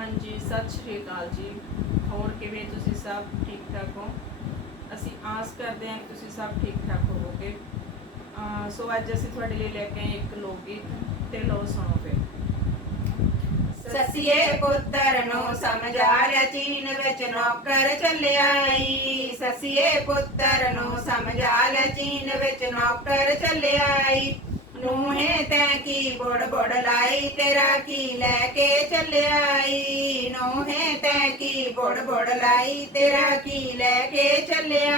ਹਾਂਜੀ, ਸਤਿ ਸ਼੍ਰੀ ਅਕਾਲ ਜੀ। ਹੋਰ ਕਿਵੇਂ ਤੁਸੀਂ ਸਭ ਠੀਕ ਠਾਕ ਹੋ? ਅਸੀਂ ਆਸ ਕਰਦੇ ਹਾਂ ਕਿ ਤੁਸੀਂ ਸਭ ਠੀਕ ਠਾਕ ਹੋਵੋਗੇ। ਸੋ ਅੱਜ ਅਸੀਂ ਤੁਹਾਡੇ ਲਈ ਲੈ ਕੇ ਆਏ ਇੱਕ ਲੋਕ ਗੀਤ ਤੇ ਲੋ ਸੁਣੋ ਫਿਰ। ਸਸੀਏ ਪੁੱਤਰ ਨੂੰ ਸਮਝਾ ਲਿਆ ਚੀਨ ਵਿੱਚ ਨੌਕਰ ਚੱਲਿਆ ਸਸੀਏ ਪੁੱਤਰ ਨੂੰ ਸਮਝਾ ਲਿਆ ਚੀਨ ਵਿੱਚ ਨੌਕਰ ਚੱਲਿਆ ਨੂਹੇ ਤੈਂ ਕੀ ਬੁੜ ਬੁੜ ਲਾਈ, ਤੇਰਾ ਕੀ ਲੈ ਕੇ ਚੱਲਿਆਈ? ਈ ਨੂਹੇ ਤੈਂ ਕੀ ਬੁੜ ਬੁੜ ਲਾਈ, ਤੇਰਾ ਕੀ ਲੈ ਕੇ ਚੱਲਿਆ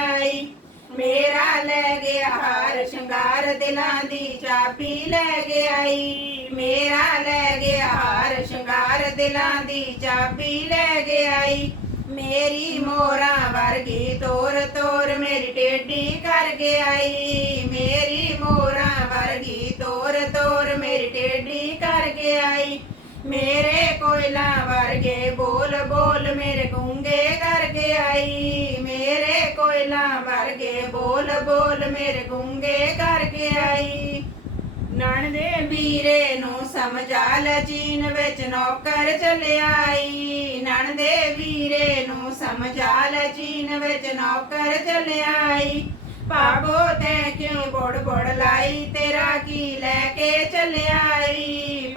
ਮੇਰਾ ਲੈ ਗਿਆ ਹਾਰ ਸ਼ਿੰਗਾਰ, ਦਿਲਾਂ ਦੀ ਚਾਬੀ ਲੈ ਗਿਆ ਈ ਮੇਰਾ ਲੈ ਗਿਆ ਹਾਰ ਸ਼ਿੰਗਾਰ, ਦਿਲਾਂ ਦੀ ਚਾਬੀ ਲੈ ਗਿਆ ਈ ਮੇਰੀ ਮੋਰਾ ਵਰਗੀ ਤੋਰ ਤੋਰ ਮੇਰੀ ਟੇਡੀ ਕਰ ਗਿਆ ਈ ਮੇਰੀ ਵਰਗੀ ਤੋਰ ਤੋਰ ਮੇਰੀ ਟੇਢੀ ਕਰ ਗਿਆ ਮੇਰੇ ਕੋਇਲਾ ਵਰਗੇ ਬੋਲ ਬੋਲ ਮੇਰੇ ਗੂੰਗੇ ਕਰ ਗਿਆ ਮੇਰੇ ਕੋਇਲਾ ਵਰਗੇ ਬੋਲ ਬੋਲ ਮੇਰੇ ਗੂੰਗੇ ਕਰ ਗਿਆ ਨਣ ਦੇ ਵੀਰੇ ਨੂੰ ਸਮਝਾ ਲੈ ਚੀਨ ਵਿੱਚ ਨੌਕਰ ਚੱਲਿਆ ਈ ਨਣ ਦੇ ਵੀਰੇ ਨੂੰ ਸਮਝਾ ਲੈ ਚੀਨ ਵਿੱਚ ਨੌਕਰ ਚਲਿਆਈ ਈ ਤੈ ਕਿਉਂ ਬੋੜ ਬੋੜ ਲਾਈ? ਤੇਰਾ ਕੀ ਲੈ ਕੇ ਚੱਲਿਆ ਈ?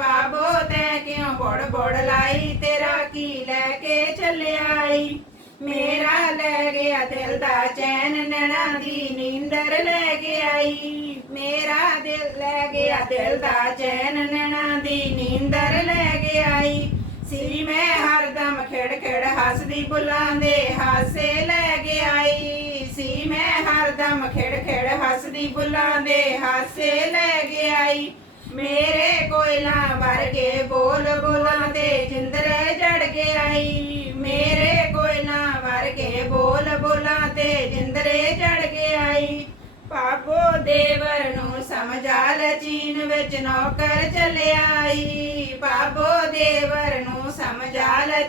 ਤੈ ਕਿਉਂ ਬੋੜ ਬੋੜ ਲਾਈ? ਤੇਰਾ ਕੀ ਲੈ ਕੇ ਚੱਲਿਆ ਮੇਰਾ ਲੈ ਗਿਆ ਦਿਲ ਦਾ ਚੈਨ, ਨੈਣਾ ਦੀ ਨੀਂਦਰ ਲੈ ਕੇ ਆਈ ਮੇਰਾ ਦਿਲ ਲੈ ਗਿਆ ਦਿਲ ਦਾ ਚੈਨ, ਨੈਣਾ ਦੀ ਨੀਂਦਰ ਲੈ ਕੇ ਆਈ ਸੀ ਮੈਂ ਹਰਦਮ ਖਿੜ ਖਿੜ ਹੱਸਦੀ ਬੁੱਲਾਂ ਦੇ ਹਾਸੇ ਲੈ ਹਰਦਮ ਖੇੜ ਖੇੜ ਹੱਸਦੀ ਬੁੱਲਾਂ ਦੇ ਹਾਸੇ ਲੈ ਗਿਆ ਈ ਮੇਰੇ ਕੋਇਲਾ ਵਰਗੇ ਬੋਲ ਬੋਲਾਂ ਤੇ ਜਿੰਦਰੇ ਜੜ ਕੇ ਆਈ। ਮੇਰੇ ਕੋਇਲਾ ਵਰਗੇ ਬੋਲ ਬੋਲਾਂ ਤੇ ਜਿੰਦਰੇ ਜੜ ਗਿਆ ਈ ਪਾਪੋ ਦੇਵਰ ਨੂੰ ਸਮਝਾ ਲੈ ਵਿੱਚ ਨੌਕਰ ਚੱਲਿਆ ਈ ਪਾਪੋ ਦੇਵਰ ਨੂੰ ਸਮਝਾ ਲੈ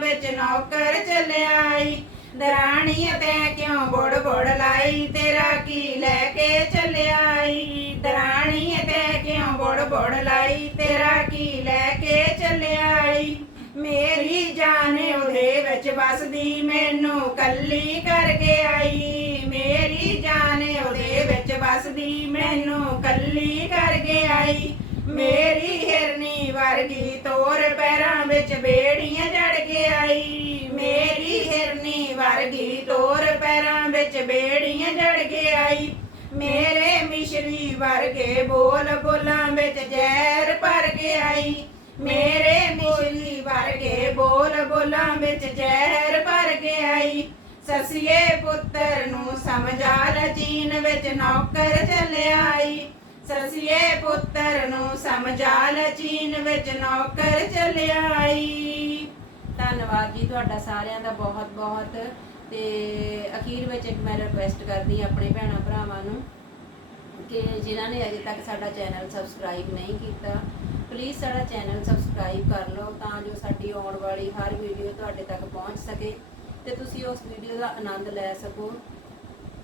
ਵਿੱਚ ਨੌਕਰ ਚੱਲਿਆ ਈ ਦਰਾਣੀ ਤੈ ਕਿਉਂ ਬੁੜ ਬੁੜ ਲਾਈ? ਤੇਰਾ ਕੀ ਲੈ ਕੇ ਚੱਲਿਆ ਦਰਾਣੀ ਤੈ ਕਿਉਂ ਬੁੜ ਬੁੜ ਲਾਈ? ਤੇਰਾ ਕੀ ਲੈ ਕੇ ਚੱਲਿਆ ਮੇਰੀ ਜਾਨ ਉਹਦੇ ਵਿੱਚ ਵਸਦੀ, ਮੈਨੂੰ ਕੱਲੀ ਕਰਕੇ ਆਈ। ਮੇਰੀ ਜਾਨ ਉਹਦੇ ਵਿੱਚ ਵਸਦੀ, ਮੈਨੂੰ ਕੱਲੀ ਕਰਕੇ ਆਈ। ਮੇਰੀ ਹਿਰਨੀ ਵਰਗੀ ਤੋਰ ਪੈਰਾਂ ਵਿੱਚ ਬੇੜੀਆਂ ਹਿਰਨੀ ਵਰਗੀ ਤੋਰ ਪੈਰਾਂ ਵਿੱਚ ਬੇੜੀਆਂ ਜੜ ਕੇ ਆਈ। ਮੇਰੇ ਮਿਸ਼ਰੀ ਵਰਗੇ ਬੋਲ ਬੋਲਾਂ ਵਿੱਚ ਜ਼ਹਿਰ ਭਰ ਕੇ ਆਈ। ਮੇਰੇ ਮਿਸ਼ਰੀ ਵਰਗੇ ਬੋਲ ਬੋਲਾਂ ਵਿੱਚ ਜ਼ਹਿਰ ਭਰ ਕੇ ਆਈ। ਸਸੀਏ ਪੁੱਤਰ ਨੂੰ ਸਮਝਾ ਲੈ ਵਿੱਚ ਨੌਕਰ ਚੱਲਿਆ ਆਈ। ਸਸੀਏ ਪੁੱਤਰ ਨੂੰ ਸਮਝਾ ਲੈ ਵਿੱਚ ਨੌਕਰ ਚੱਲਿਆ ਆਈ। ਧੰਨਵਾਦ ਜੀ ਤੁਹਾਡਾ ਸਾਰਿਆਂ ਦਾ ਬਹੁਤ ਬਹੁਤ ਤੇ ਅਖੀਰ ਵਿੱਚ ਇੱਕ ਮੈਂ ਰਿਕੁਐਸਟ ਕਰਦੀ ਆਪਣੇ ਭੈਣਾਂ ਭਰਾਵਾਂ ਨੂੰ ਕਿ ਜਿਨ੍ਹਾਂ ਨੇ ਅਜੇ ਤੱਕ ਸਾਡਾ ਚੈਨਲ ਸਬਸਕ੍ਰਾਈਬ ਨਹੀਂ ਕੀਤਾ ਪਲੀਜ਼ ਸਾਡਾ ਚੈਨਲ ਸਬਸਕ੍ਰਾਈਬ ਕਰ ਲਓ ਤਾਂ ਜੋ ਸਾਡੀ ਆਉਣ ਵਾਲੀ ਹਰ ਵੀਡੀਓ ਤੁਹਾਡੇ ਤੱਕ ਪਹੁੰਚ ਸਕੇ ਤੇ ਤੁਸੀਂ ਉਸ ਵੀਡੀਓ ਦਾ ਆਨੰਦ ਲੈ ਸਕੋ।